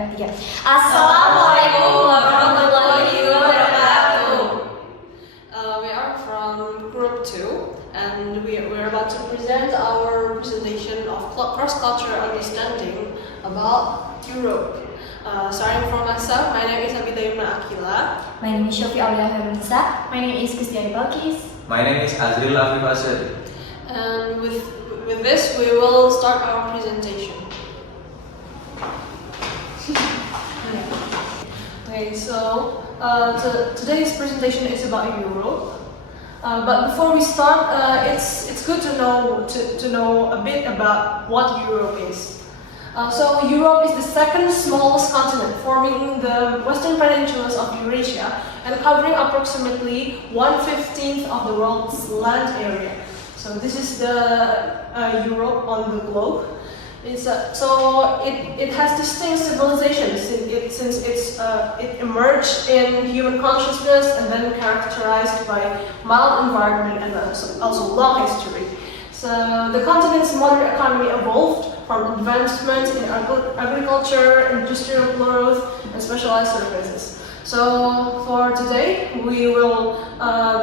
Yeah. Assalamualaikum warahmatullahi wabarakatuh. We are from Group 2 and we're about to present our presentation of cross-cultural understanding about Europe. Starting from myself, my name is Tsabita Yumna Aqila. My name is Shofi, Aulia, Khoirunnisa. My name is Gusti Ayu Balqis. My name is Azriel, Afif, Ashari. And with this, we will start our presentation. Okay, so today's presentation is about Europe. But before we start, it's good to know a bit about what Europe is. So Europe is the second smallest continent, forming the western peninsulas of Eurasia and covering approximately 1/15 of the world's land area. So this is the Europe on the globe. It has distinct civilizations since it emerged in human consciousness and then characterized by mild environment and also long history. So the continent's modern economy evolved from advancements in agriculture, industrial growth, and specialized services. So for today, we will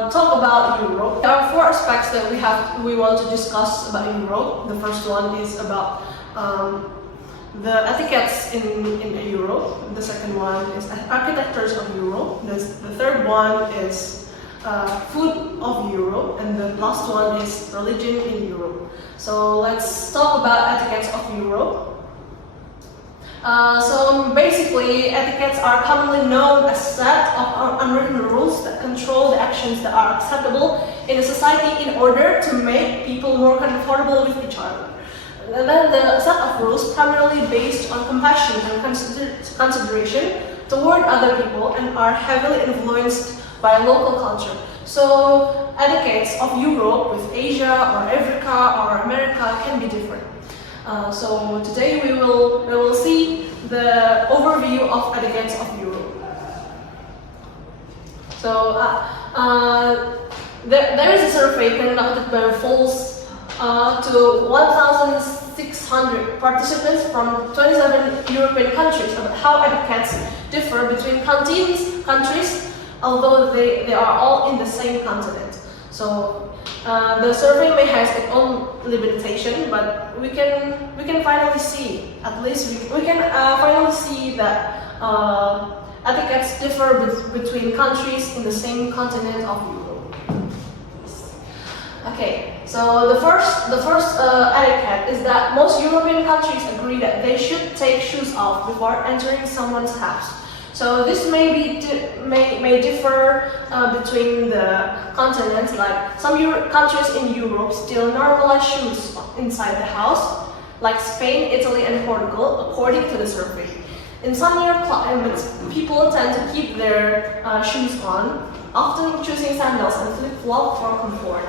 talk about Europe. There are 4 aspects that we want to discuss about Europe. The first one is about the etiquettes in Europe. The second one is architectures of Europe. The third one is food of Europe, and the last one is religion in Europe. So let's talk about etiquettes of Europe. So basically, etiquettes are commonly known as a set of unwritten rules that control the actions that are acceptable in a society in order to make people more comfortable with each other. And then the set of rules primarily based on compassion and consideration toward other people and are heavily influenced by local culture. So etiquettes of Europe with Asia or Africa or America can be different. So today we will see the overview of etiquettes of Europe. So there is a survey conducted by Falls to 1,600 participants from 27 European countries about how etiquettes differ between countries, although they are all in the same continent. So the survey may have its own limitation, but we can finally see, at least we can finally see that etiquettes differ between countries in the same continent of Europe. Okay, so the first etiquette is that most European countries agree that they should take shoes off before entering someone's house. So this may differ between the continents. Like some countries in Europe still normalize shoes inside the house, like Spain, Italy, and Portugal, according to the survey. In sunnier climates, people tend to keep their shoes on, often choosing sandals and flip-flops for comfort.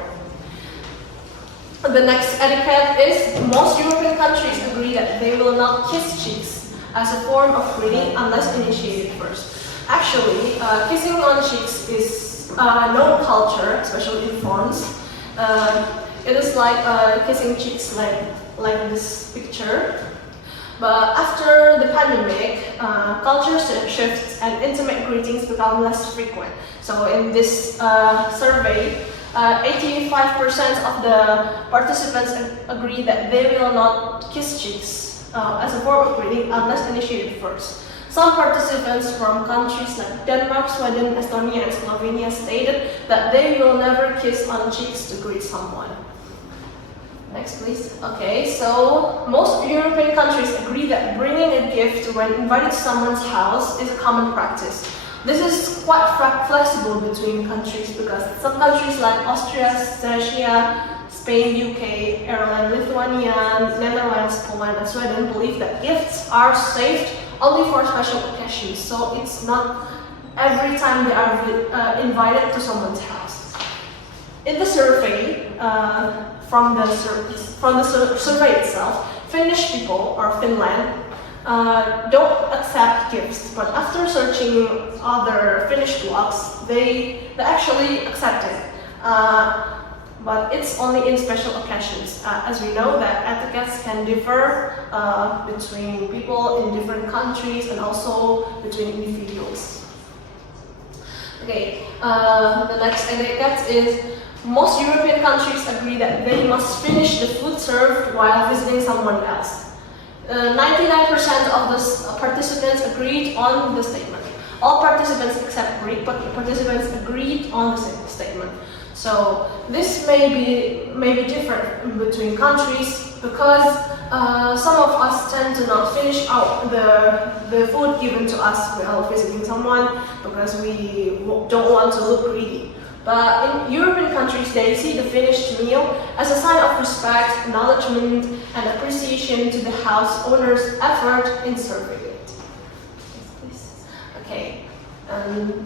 The next etiquette is most European countries agree that they will not kiss cheeks as a form of greeting unless initiated first. Actually, kissing on cheeks is a known culture, especially in France. It is like kissing cheeks like this picture. But after the pandemic, culture shifts and intimate greetings become less frequent. So in this survey, 85% of the participants agree that they will not kiss cheeks as a form of greeting unless initiated first. Some participants from countries like Denmark, Sweden, Estonia, and Slovenia stated that they will never kiss on cheeks to greet someone. Next, please. Okay, so most European countries agree that bringing a gift when invited to someone's house is a common practice. This is quite flexible between countries because some countries like Austria, Czechia, Spain, UK, Ireland, Lithuania, Netherlands, Poland, and Sweden believe that gifts are saved only for special occasions. So it's not every time they are invited to someone's house. In the survey, from the survey itself, Finnish people or Finland don't accept gifts, but after searching other Finnish blogs, they actually accept it. but it's only in special occasions. As we know that etiquettes can differ between people in different countries and also between individuals. Okay, the next etiquette is most European countries agree that they must finish the food served while visiting someone else. 99% of the participants agreed on the statement. All participants except Greek participants agreed on the statement. So this may be different between countries because some of us tend to not finish out the food given to us while visiting someone because we don't want to look greedy. But in European countries, they see the finished meal as a sign of respect, acknowledgement, and appreciation to the house owner's effort in serving it. Okay, and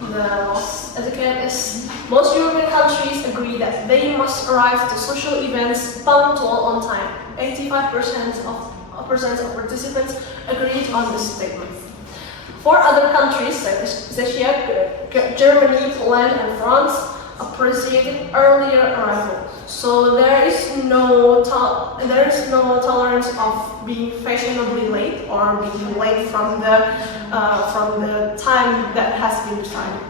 the last etiquette is most European countries agree that they must arrive to social events punctual on time. 85% of participants agreed on this statement. For other countries, such as Germany, Poland, and France, appreciated earlier arrival. So there is no tolerance of being fashionably late or being late from the time that has been decided.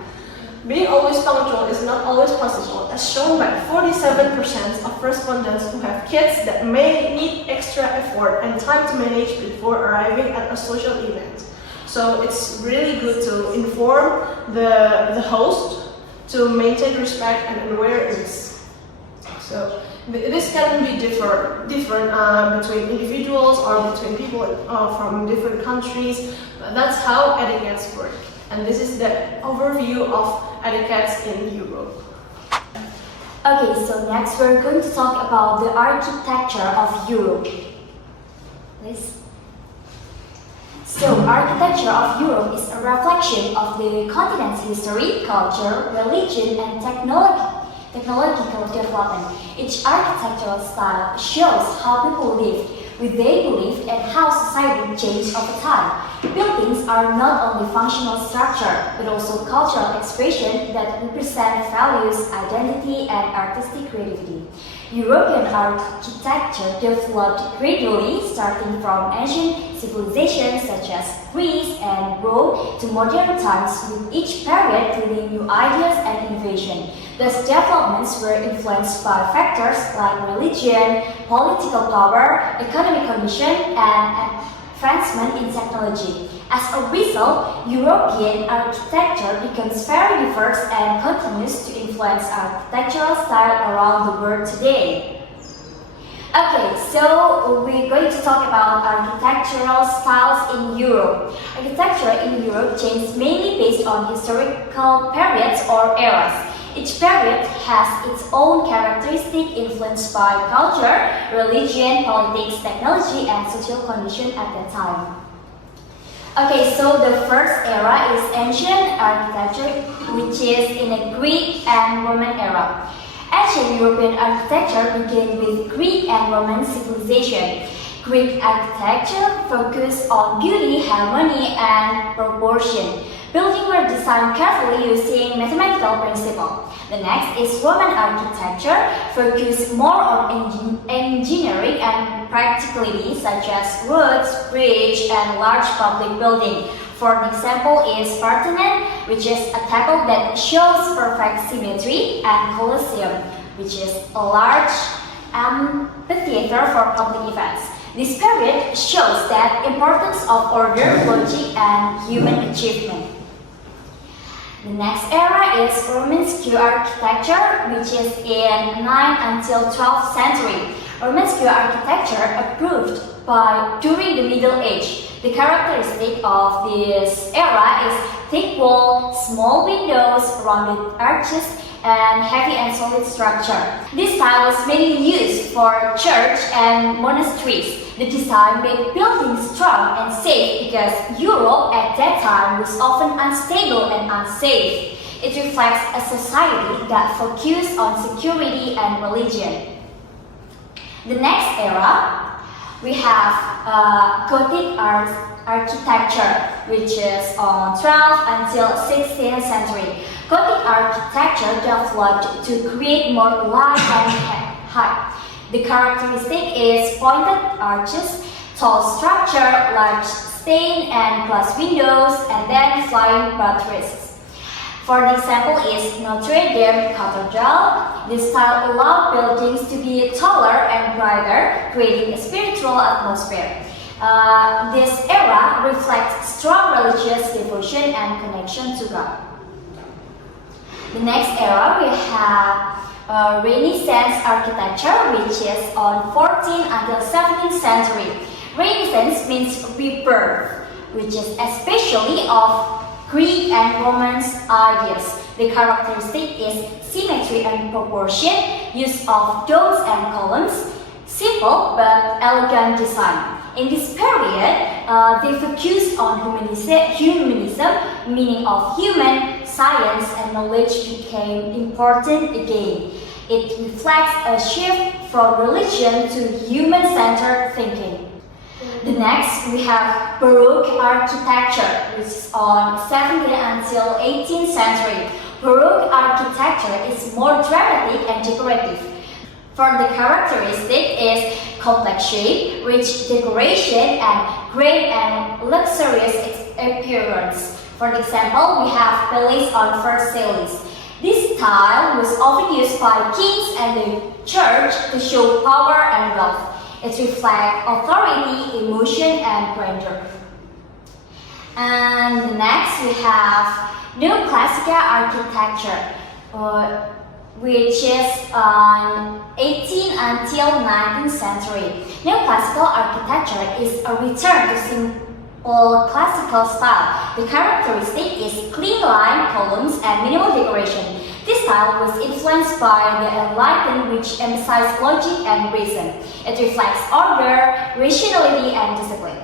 Being always punctual is not always possible, as shown by 47% of respondents who have kids that may need extra effort and time to manage before arriving at a social event. So it's really good to inform the host to maintain respect and awareness. So this can be different between individuals or between people from different countries. But that's how etiquettes work. And this is the overview of etiquettes in Europe. Okay, so next we're going to talk about the architecture of Europe. Please. So, architecture of Europe is a reflection of the continent's history, culture, religion, and technological development. Each architectural style shows how people lived, what they believed, and how society changed over time. Buildings are not only functional structure, but also cultural expression that represent values, identity, and artistic creativity. European architecture developed gradually, starting from ancient civilizations such as Greece and Rome to modern times, with each period bringing new ideas and innovation. These developments were influenced by factors like religion, political power, economic condition, and advancement in technology. As a result, European architecture becomes very diverse and continues to influence architectural style around the world today. Okay, so we're going to talk about architectural styles in Europe. Architecture in Europe changes mainly based on historical periods or eras. Each period has its own characteristic influenced by culture, religion, politics, technology, and social condition at that time. Okay, so the first era is ancient architecture, which is in the Greek and Roman era. Ancient European architecture began with Greek and Roman civilization. Greek architecture focused on beauty, harmony, and proportion. Buildings were designed carefully using mathematical principles. The next is Roman architecture, focused more on engineering and practicality, such as roads, bridges, and large public buildings. For example is Parthenon, which is a temple that shows perfect symmetry, and Colosseum, which is a large amphitheater for public events. This period shows the importance of order, logic, and human achievement. The next era is Romanesque architecture, which is in 9th until 12th century. Romanesque architecture approved during the Middle Age. The characteristic of this era is thick walls, small windows, rounded arches, and heavy and solid structure. This style was mainly used for church and monasteries. The design made buildings strong and safe because Europe at that time was often unstable and unsafe. It reflects a society that focused on security and religion. The next era, we have Gothic architecture, which is on 12th until 16th century. Gothic architecture developed to create more light and height. The characteristic is pointed arches, tall structure, large stained and glass windows, and then flying buttresses. For the example is Notre Dame Cathedral. This style allowed buildings to be taller and brighter, creating a spiritual atmosphere. This era reflects strong religious devotion and connection to God. The next era we have Renaissance architecture, which is on 14th until 17th century. Renaissance means rebirth, which is especially of Greek and Roman ideas. The characteristic is symmetry and proportion, use of domes and columns, simple but elegant design. In this period, they focused on humanism, meaning of human science and knowledge became important again. It reflects a shift from religion to human-centered thinking. The next, we have Baroque architecture, which is on 17th until 18th century. Baroque architecture is more dramatic and decorative. For the characteristic is complex shape, rich decoration, and great and luxurious appearance. For example, we have palace on Versailles. This style was often used by kings and the church to show power and wealth. It reflects authority, emotion, and grandeur. And next we have neoclassical architecture, which is on 18th until 19th century. Neoclassical architecture is a return to simple classical style. The characteristic is clean line, columns, and minimal decoration. This style was influenced by the Enlightenment, which emphasized logic and reason. It reflects order, rationality, and discipline.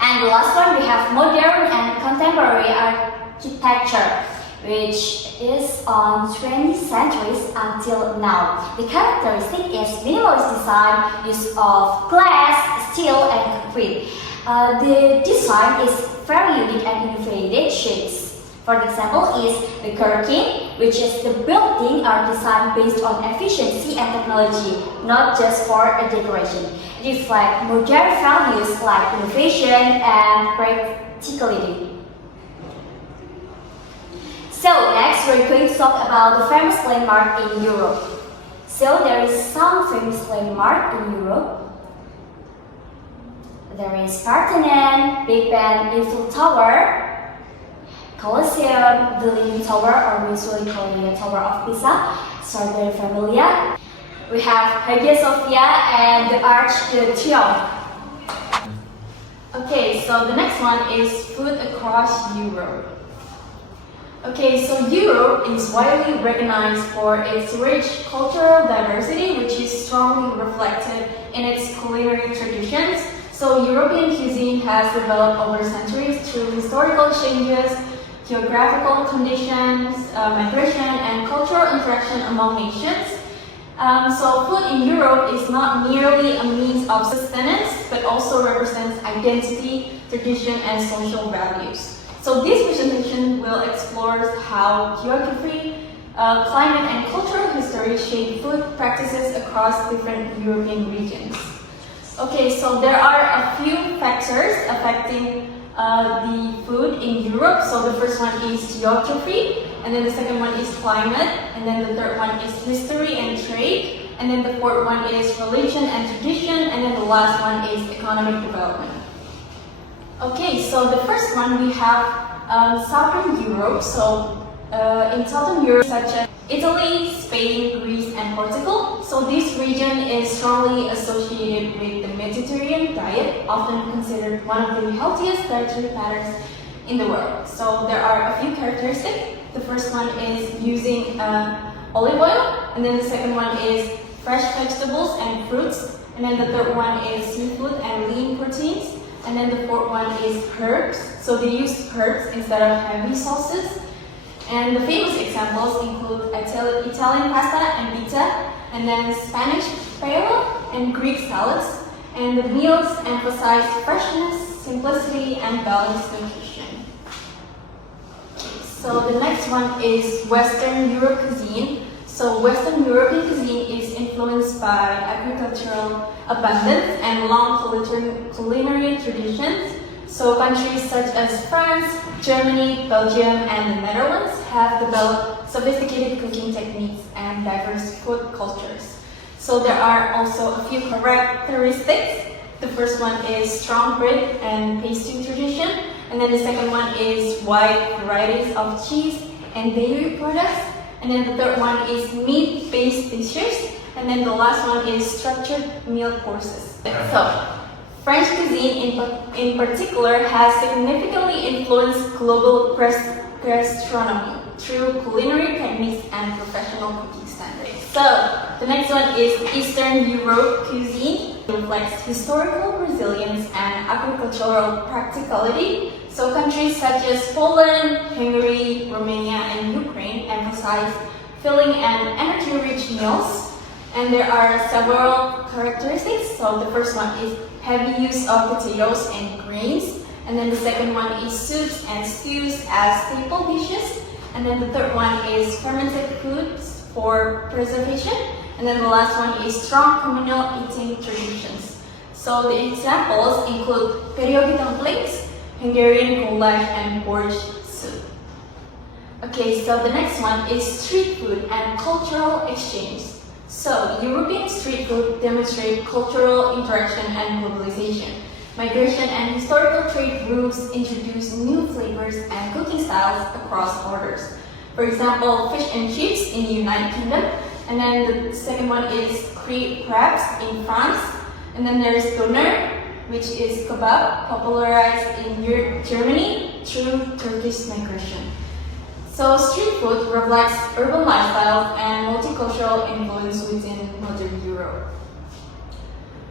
And the last one, we have modern and contemporary architecture, which is on 20th centuries until now. The characteristic is minimalist design, use of glass, steel, and concrete. The design is very unique and innovative shapes. For example is the Gherkin, which is the building are designed based on efficiency and technology, not just for a decoration. It reflects modern values like innovation and practicality. So next we're going to talk about the famous landmark in Europe. So there is some famous landmark in Europe. There is Parthenon, Big Ben, Eiffel Tower, Colosseum, the Leaning Tower, or usually called the Tower of Pisa, so very familiar. We have Hagia Sophia and the Arch de Triomphe. Okay, so the next one is food across Europe. Okay, so Europe is widely recognized for its rich cultural diversity, which is strongly reflected in its culinary traditions. So European cuisine has developed over centuries through historical changes, geographical conditions, migration, and cultural interaction among nations. So food in Europe is not merely a means of sustenance, but also represents identity, tradition, and social values. So this presentation will explore how geography, climate, and cultural history shape food practices across different European regions. Okay, so there are a few factors affecting the food in Europe. So the first one is geography, and then the second one is climate, and then the third one is history and trade, and then the fourth one is religion and tradition, and then the last one is economic development. Okay, so the first one we have Southern Europe. So in Southern Europe, such as Italy, Spain, Greece, and Portugal. So this region is strongly associated with the Mediterranean diet, often considered one of the healthiest dietary patterns in the world. So there are a few characteristics. The first one is using olive oil, and then the second one is fresh vegetables and fruits, and then the third one is seafood and lean proteins, and then the fourth one is herbs. So they use herbs instead of heavy sauces. And the famous examples include Italian pasta and pizza, and then Spanish paella and Greek salads. And the meals emphasize freshness, simplicity, and balanced nutrition. So the next one is Western Europe cuisine. So Western European cuisine is influenced by agricultural abundance and long culinary traditions. So countries such as France, Germany, Belgium, and the Netherlands have developed sophisticated cooking techniques and diverse food cultures. So there are also a few characteristics. The first one is strong bread and pastry tradition, and then the second one is wide varieties of cheese and dairy products, and then the third one is meat-based dishes, and then the last one is structured meal courses. So, French cuisine in particular has significantly influenced global gastronomy through culinary techniques and professional cooking standards. So, the next one is Eastern Europe cuisine. It reflects historical resilience and agricultural practicality. So, countries such as Poland, Hungary, Romania, and Ukraine emphasize filling and energy-rich meals. And there are several characteristics. So, the first one is heavy use of potatoes and grains. And then the second one is soups and stews as staple dishes. And then the third one is fermented foods for preservation. And then the last one is strong communal eating traditions. So the examples include pierogi dumplings, Hungarian goulash, and borscht soup. Okay, so the next one is street food and cultural exchange. So European street food demonstrate cultural interaction and globalization. Migration and historical trade routes introduce new flavors and cooking styles across borders. For example, fish and chips in the United Kingdom, and then the second one is crabs in France, and then there's doner, which is kebab, popularized in Germany through Turkish migration. So street food reflects urban lifestyle and multicultural influence within modern Europe.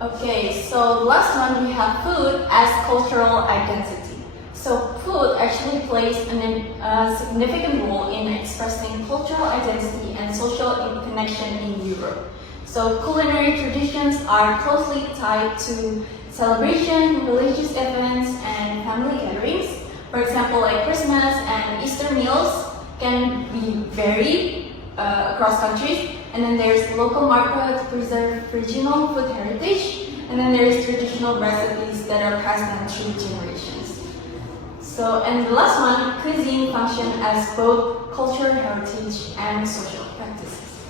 Okay, so the last one we have food as cultural identity. So food actually plays a significant role in expressing cultural identity and social connection in Europe. So culinary traditions are closely tied to celebration, religious events, and family gatherings. For example, like Christmas and Easter meals can be varied across countries. And then there's local markets to preserve regional food heritage. And then there's traditional recipes that are passed down through generations. So, and the last one, cuisine function as both cultural heritage and social practices.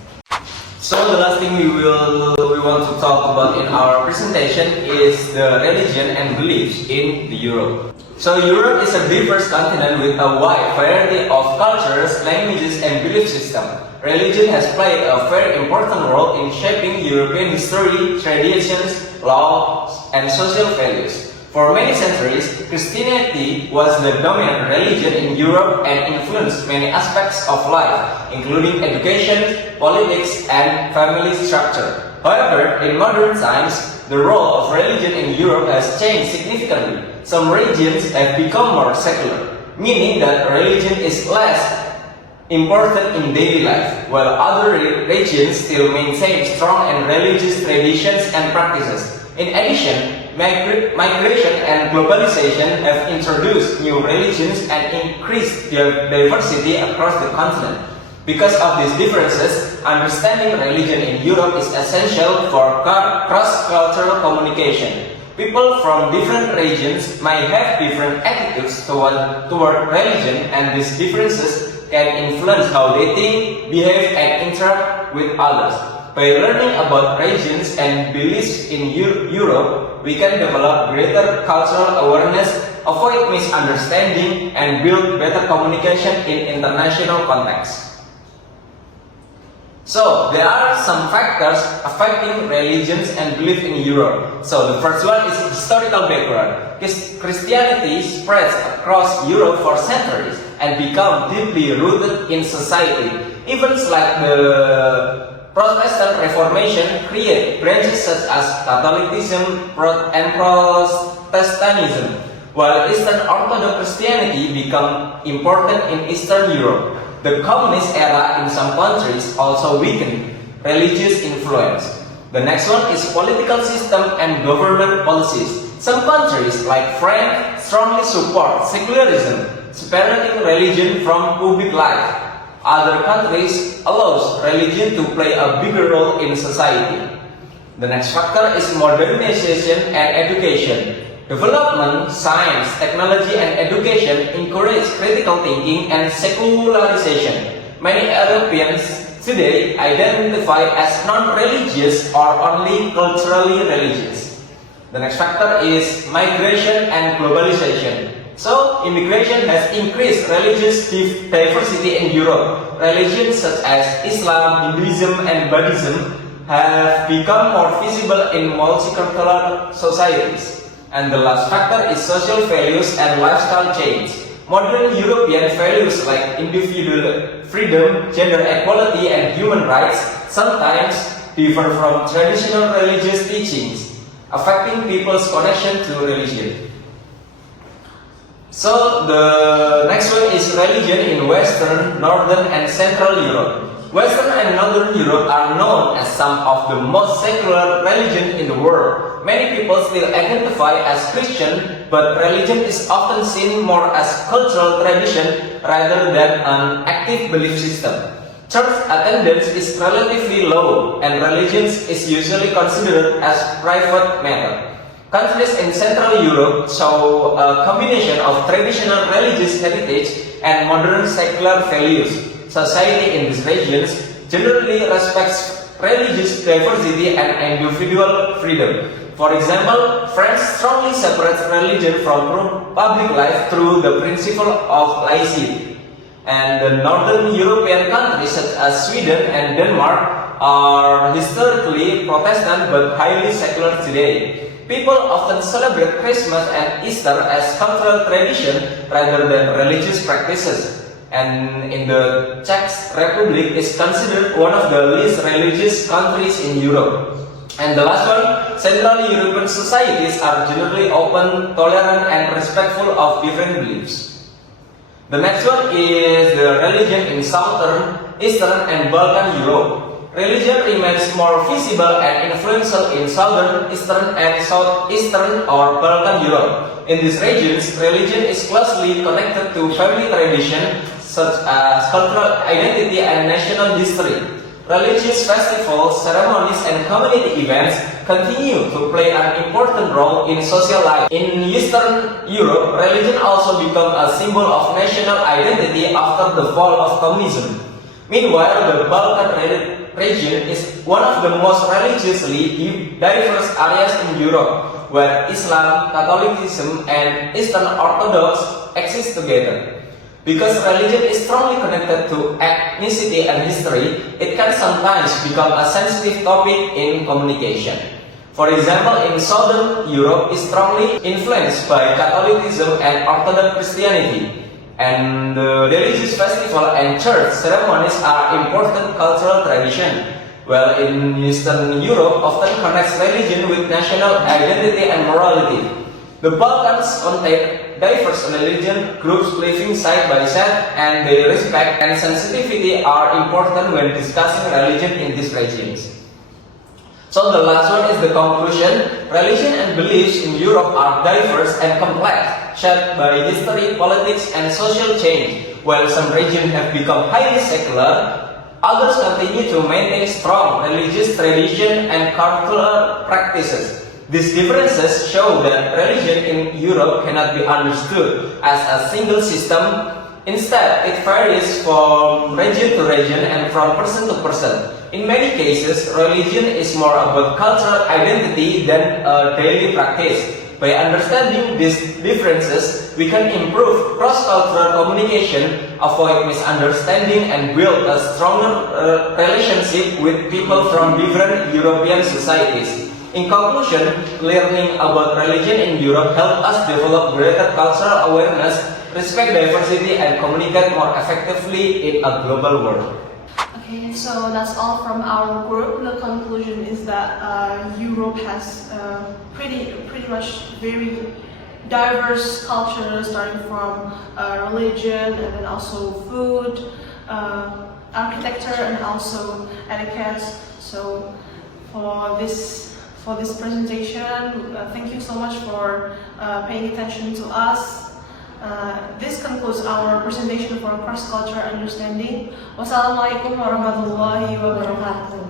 So the last thing we want to talk about in our presentation is the religion and beliefs in Europe. So Europe is a diverse continent with a wide variety of cultures, languages, and belief systems. Religion has played a very important role in shaping European history, traditions, laws, and social values. For many centuries, Christianity was the dominant religion in Europe and influenced many aspects of life, including education, politics, and family structure. However, in modern times, the role of religion in Europe has changed significantly. Some regions have become more secular, meaning that religion is less important in daily life, while other regions still maintain strong and religious traditions and practices. In addition, migration and globalization have introduced new religions and increased their diversity across the continent. Because of these differences, understanding religion in Europe is essential for cross-cultural communication. People from different regions might have different attitudes toward religion, and these differences can influence how they think, behave, and interact with others. By learning about regions and beliefs in Europe, we can develop greater cultural awareness, avoid misunderstanding, and build better communication in international contexts. So, there are some factors affecting religions and belief in Europe. So, the first one is historical background. Christianity spreads across Europe for centuries and became deeply rooted in society. Events like the Protestant Reformation create branches such as Catholicism and Protestantism, while Eastern Orthodox Christianity became important in Eastern Europe. The communist era in some countries also weakened religious influence. The next one is political system and government policies. Some countries, like France, strongly support secularism, separating religion from public life. Other countries allows religion to play a bigger role in society. The next factor is modernization and education. Development, science, technology, and education encourage critical thinking and secularization. Many Europeans today identify as non-religious or only culturally religious. The next factor is migration and globalization. So, immigration has increased religious diversity in Europe. Religions such as Islam, Hinduism, and Buddhism have become more visible in multicultural societies. And the last factor is social values and lifestyle change. Modern European values like individual freedom, gender equality, and human rights sometimes differ from traditional religious teachings, affecting people's connection to religion. So the next one is religion in Western, Northern, and Central Europe. Western and Northern Europe are known as some of the most secular religions in the world. Many people still identify as Christian, but religion is often seen more as cultural tradition rather than an active belief system. Church attendance is relatively low, and religion is usually considered as private matter. Countries in Central Europe show a combination of traditional religious heritage and modern secular values. Society in these regions generally respects religious diversity and individual freedom. For example, France strongly separates religion from public life through the principle of laicity. And the Northern European countries such as Sweden and Denmark are historically Protestant but highly secular today. People often celebrate Christmas and Easter as cultural tradition rather than religious practices. And in the Czech Republic is considered one of the least religious countries in Europe. And the last one, Central European societies are generally open, tolerant, and respectful of different beliefs. The next one is the religion in Southern, Eastern, and Balkan Europe. Religion remains more visible and influential in Southern, Eastern, and Southeastern or Balkan Europe. In these regions, religion is closely connected to family tradition, such as cultural identity and national history. Religious festivals, ceremonies, and community events continue to play an important role in social life. In Eastern Europe, religion also became a symbol of national identity after the fall of communism. Meanwhile, the Balkan region is one of the most religiously diverse areas in Europe, where Islam, Catholicism, and Eastern Orthodox exist together. Because religion is strongly connected to ethnicity and history, it can sometimes become a sensitive topic in communication. For example, in Southern Europe is strongly influenced by Catholicism and Orthodox Christianity. And the religious festival and church ceremonies are important cultural tradition, while in Eastern Europe often connects religion with national identity and morality. The Balkans contain diverse religion groups living side by side, and their respect and sensitivity are important when discussing religion in these regions. So the last one is the conclusion. Religion and beliefs in Europe are diverse and complex, shaped by history, politics, and social change. While some regions have become highly secular, others continue to maintain strong religious tradition and cultural practices. These differences show that religion in Europe cannot be understood as a single system. Instead, it varies from region to region and from person to person. In many cases, religion is more about cultural identity than a daily practice. By understanding these differences, we can improve cross-cultural communication, avoid misunderstanding, and build a stronger relationship with people from different European societies. In conclusion, learning about religion in Europe helps us develop greater cultural awareness, respect diversity, and communicate more effectively in a global world. Okay, so that's all from our group. The conclusion is that Europe has pretty much very diverse culture, starting from religion and then also food, architecture, and also etiquette. So for for this presentation. Thank you so much for paying attention to us. This concludes our presentation for cross-cultural understanding. Wassalamualaikum warahmatullahi wabarakatuh.